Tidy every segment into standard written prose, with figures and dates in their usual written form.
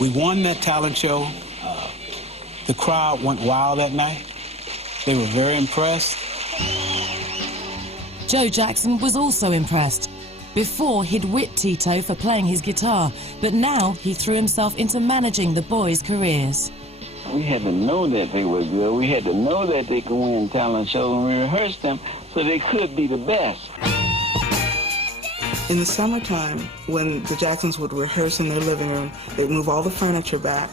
We won that talent show. The crowd went wild that night. They were very impressed. Joe Jackson was also impressed. Before, he'd whipped Tito for playing his guitar, but now he threw himself into managing the boys' careers. We had to know that they were good. We had to know that they could win talent shows, and we rehearsed them so they could be the best. In the summertime, when the Jacksons would rehearse in their living room, they'd move all the furniture back,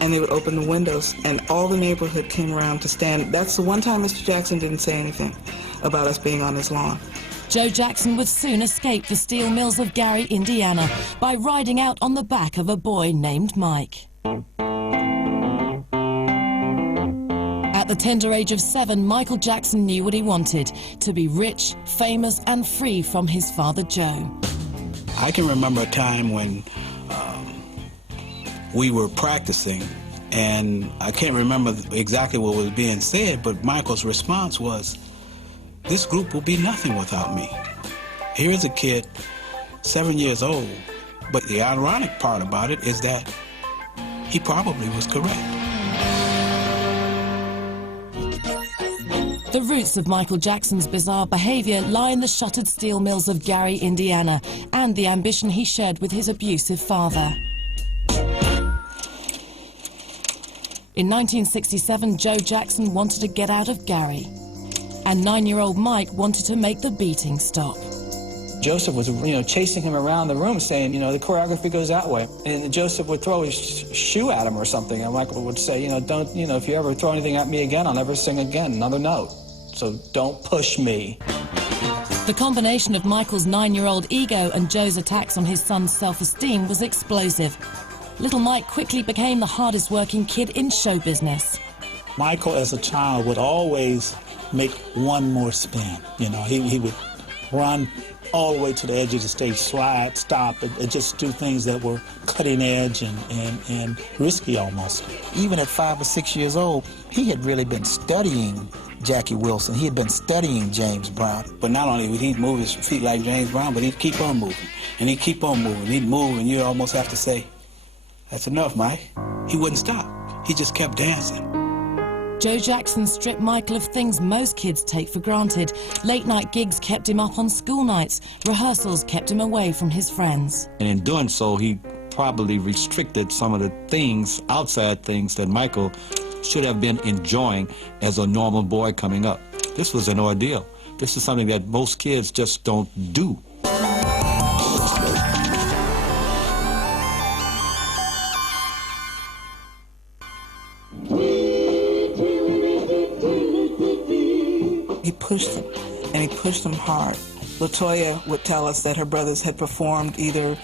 and they would open the windows, and all the neighborhood came around to stand. That's the one time Mr. Jackson didn't say anything about us being on his lawn. Joe Jackson would soon escape the steel mills of Gary, Indiana, by riding out on the back of a boy named Mike. At the tender age of 7, Michael Jackson knew what he wanted, to be rich, famous, and free from his father, Joe. I can remember a time when we were practicing, and I can't remember exactly what was being said, but Michael's response was, "This group will be nothing without me." Here is a kid, 7 years old, but the ironic part about it is that he probably was correct. The roots of Michael Jackson's bizarre behavior lie in the shuttered steel mills of Gary, Indiana, and the ambition he shared with his abusive father. In 1967, Joe Jackson wanted to get out of Gary, and 9-year-old Mike wanted to make the beating stop. Joseph was, chasing him around the room saying, the choreography goes that way. And Joseph would throw his shoe at him or something, and Michael would say, don't, if you ever throw anything at me again, I'll never sing again, another note. So don't push me. The combination of Michael's 9-year-old ego and Joe's attacks on his son's self-esteem was explosive. Little Mike quickly became the hardest working kid in show business. Michael, as a child, would always make one more spin. He would run all the way to the edge of the stage, slide, stop, and just do things that were cutting edge and risky almost. Even at 5 or 6 years old, he had really been studying Jackie Wilson. He had been studying James Brown. But not only would he move his feet like James Brown, but he'd keep on moving, and he'd keep on moving. He'd move, and you'd almost have to say, "That's enough, Mike." He wouldn't stop. He just kept dancing. Joe Jackson stripped Michael of things most kids take for granted. Late-night gigs kept him up on school nights. Rehearsals kept him away from his friends. And in doing so, he probably restricted some of the things, outside things, that Michael should have been enjoying as a normal boy coming up. This was an ordeal. This is something that most kids just don't do. He pushed them, and he pushed them hard. LaToya would tell us that her brothers had performed either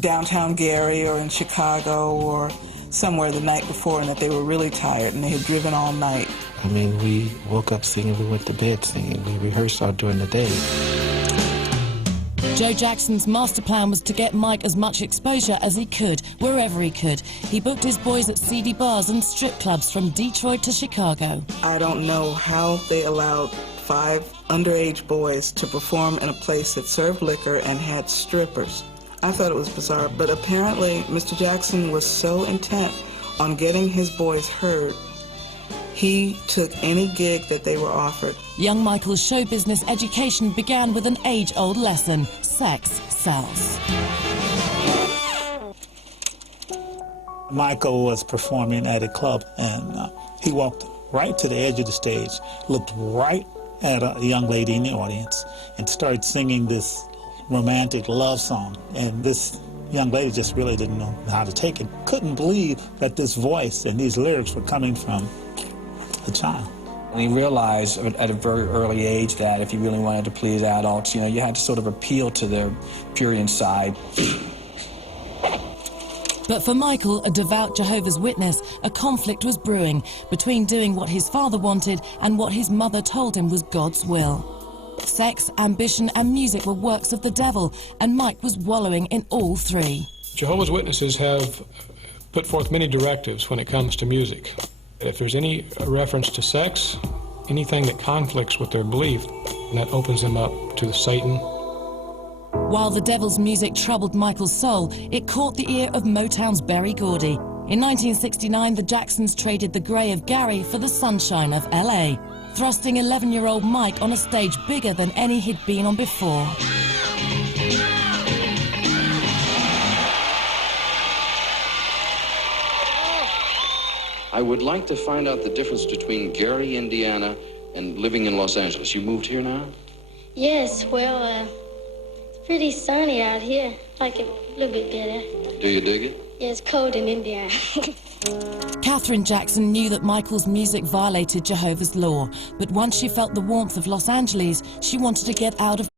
downtown Gary or in Chicago or somewhere the night before, and that they were really tired and they had driven all night. I mean, we woke up singing, we went to bed singing, we rehearsed all during the day. Joe Jackson's master plan was to get Mike as much exposure as he could, wherever he could. He booked his boys at seedy bars and strip clubs from Detroit to Chicago. I don't know how they allowed 5 underage boys to perform in a place that served liquor and had strippers. I thought it was bizarre, but apparently Mr. Jackson was so intent on getting his boys heard, he took any gig that they were offered. Young Michael's show business education began with an age-old lesson: sex sells. Michael was performing at a club, and he walked right to the edge of the stage, looked right at a young lady in the audience, and started singing this romantic love song. And this young lady just really didn't know how to take it. Couldn't believe that this voice and these lyrics were coming from a child. And he realized at a very early age that if he really wanted to please adults, you had to sort of appeal to their prurient side. But for Michael, a devout Jehovah's Witness, a conflict was brewing between doing what his father wanted and what his mother told him was God's will. Sex, ambition, and music were works of the devil, and Mike was wallowing in all three. Jehovah's Witnesses have put forth many directives when it comes to music. If there's any reference to sex, anything that conflicts with their belief, that opens them up to Satan. While the devil's music troubled Michael's soul, it caught the ear of Motown's Berry Gordy. In 1969, the Jacksons traded the grey of Gary for the sunshine of LA, thrusting 11-year-old Mike on a stage bigger than any he'd been on before. I would like to find out the difference between Gary, Indiana, and living in Los Angeles. You moved here now? Yes, well, it's pretty sunny out here. I like it a little bit better. Do you dig it? Yeah, it's cold in Indiana. Katherine Jackson knew that Michael's music violated Jehovah's law, but once she felt the warmth of Los Angeles, she wanted to get out of